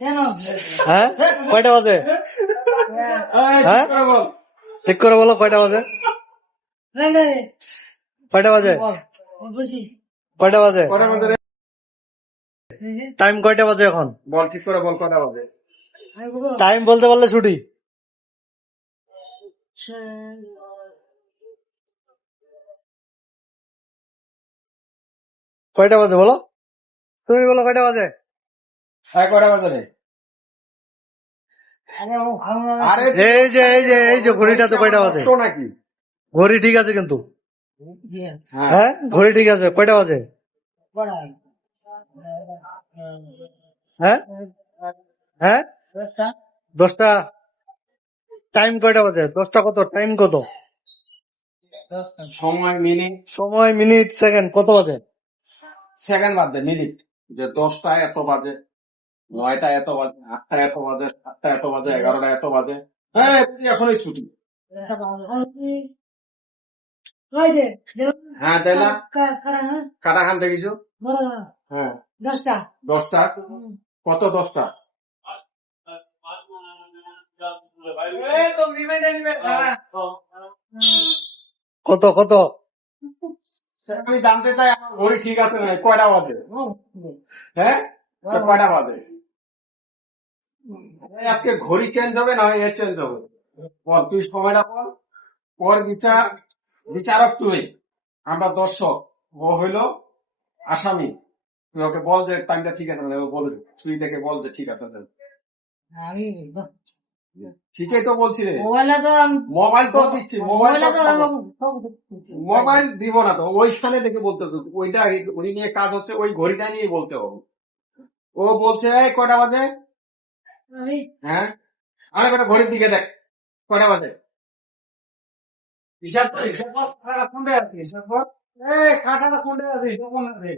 হ্যাঁ? কয়টা বাজে? হ্যাঁ? ঠিক করে বলো কয়টা বাজে? কয়টা বাজে? কয়টা বাজে? কটা বাজে রে? টাইম কয়টা বাজে এখন? বল ঠিক করে বল কটা বাজে? টাইম বলতে পারলে ছুটি। কয়টা বাজে বলো? তুমি বলো কয়টা বাজে হ্যাঁ কটা বাজে রে আরে এই যে এই যে এই যে ঘড়িটাতে কয়টা বাজে? নাকি ঘড়ি ঠিক আছে কিন্তু। হ্যাঁ। হ্যাঁ ঘড়ি ঠিক আছে। কয়টা বাজে? হ্যাঁ? হ্যাঁ? দশটা? টাইম কয়টা বাজে? দশটা কত? টাইম কত? সময় মিনিট? সময় মিনিট সেকেন্ড কত বাজে? সেকেন্ড দে মিনিট। যে দশটা এত বাজে। নয়টা এত বাজে আটটা এত বাজে সাতটা এত বাজে এগারোটা এত বাজে। হ্যাঁ তুই এখনই ছুটি। হ্যাঁ তাই না কাটা খান দেখিছো? হ্যাঁ। দশটা। দশটা? কত দশটা? কত কত? আমি জানতে চাই আমার ঘড়ি ঠিক আছে না কয়টা বাজে? হ্যাঁ? কয়টা বাজে? আজকে ঘড়ি চেঞ্জ হবে না এ চেঞ্জ হবে। বল তুই সময়টা বল। ওর বিচার বিচারক তুই আমরা দর্শক। ও হইল আসামি। তুই ওকে বল যে টাইমটা ঠিক আছে না বল তুই দেখে বল যে ঠিক আছে আমি ঠিকই তো বলছি রে। মোবাইলে তো দিচ্ছি মোবাইল তো মোবাইল দিব না তো ওইখানে দেখে বলতে হবে। ওইটা ওই নিয়ে কাজ হচ্ছে ওই ঘড়িটা নিয়ে বলতে হবে। ও বলছে এই কয়টা বাজে? হ্যাঁ? আরে বেটা ঘড়ির দিকে দেখ। কয়টা বাজে? হিসাব হিসাব কোনটা আছে? হিসাব এই খাতাটা কোনটা আছে? হিসাব কর না রে।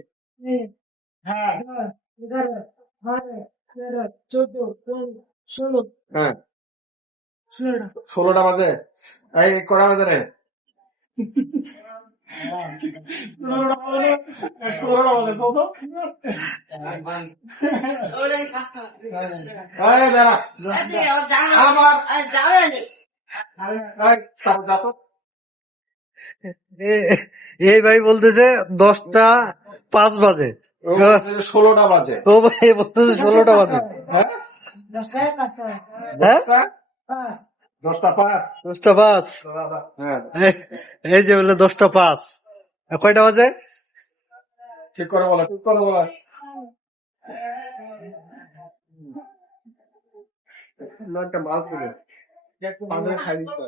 হ্যাঁ এগারো বারো তেরো চোদ্দ পনেরো ষোলো। হ্যাঁ। ষোলোটা। ষোলোটা বাজে। এই কয়টা বাজে রে? এই ভাই বলতেছে দশটা পাঁচ বাজে। ষোলোটা বাজে। ও ভাই বলতেছে ষোলোটা বাজে। হ্যাঁ? হ্যাঁ? দশটা? পাঁচ। দশটা পাঁচ। হ্যাঁ। এই যে বলে দশটা পাঁচ। কয়টা বাজে? ঠিক করে বলো ঠিক করে বলো। একটা মাল করে পাঁচজনে খাই দিতে।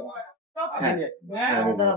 হ্যাঁ।